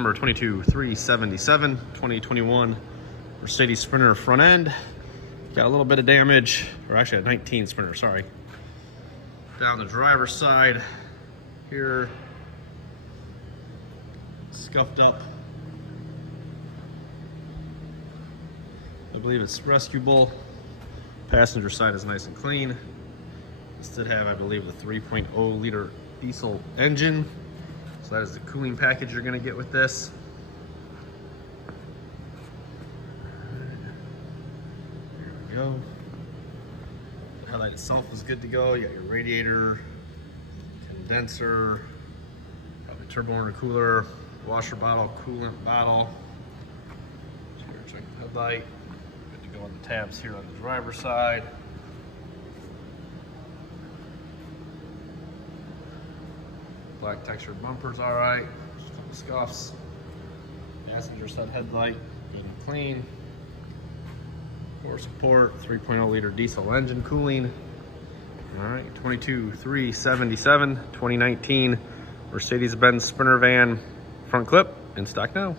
Number 22377, 2021 Mercedes Sprinter front end. Got a little bit of damage, or actually a 19 Sprinter, sorry. Down the driver's side here, scuffed up. I believe it's rescuable. Passenger side is nice and clean. This did have, I believe, the 3.0 liter diesel engine. So that is the cooling package you're gonna get with this. Here we go. The headlight itself is good to go. You got your radiator, condenser, probably turbo intercooler, washer bottle, coolant bottle. So here, check the headlight. Good to go on the tabs here on the driver's side. Black textured bumpers, all right. Just a couple scuffs. Passenger side headlight, good and clean. Core support, 3.0 liter diesel engine cooling. All right, 22377, 2019 Mercedes Benz Sprinter van front clip in stock now.